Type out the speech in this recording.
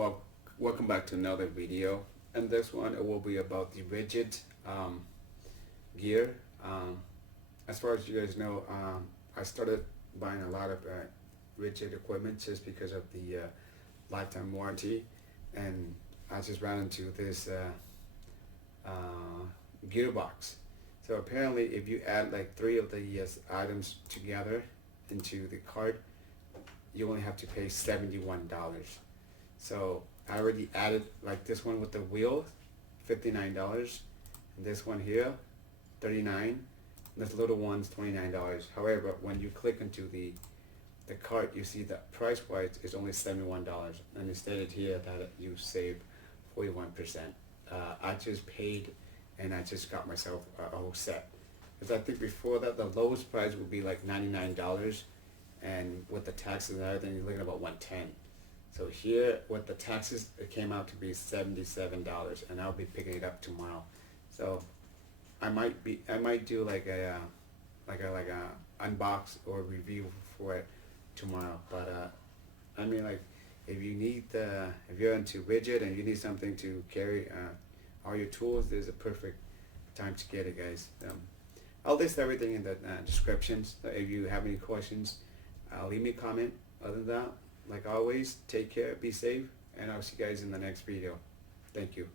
Well, welcome back to another video, and this one it will be about the Ridgid gear. As far as you guys know, I started buying a lot of Ridgid equipment just because of the lifetime warranty, and I just ran into this gearbox. So apparently, if you add like 3 of the items together into the cart, you only have to pay $71. So I already added like this one with the wheel, $59, and this one here, $39, and this little one's $29. However, when you click into the cart, you see that price wise is only $71, and it stated here that you save 41%. I just paid, and I just got myself a whole set. Because I think before that, the lowest price would be like $99, and with the taxes and everything, you're looking at about $110. So here, with the taxes, it came out to be $77, and I'll be picking it up tomorrow. So I might do like a unbox or review for it tomorrow. But I mean, like, if you're into Ridgid and you need something to carry all your tools, there's a perfect time to get it, guys. I'll list everything in the descriptions. So if you have any questions, leave me a comment. Other than that, like always, take care, be safe, and I'll see you guys in the next video. Thank you.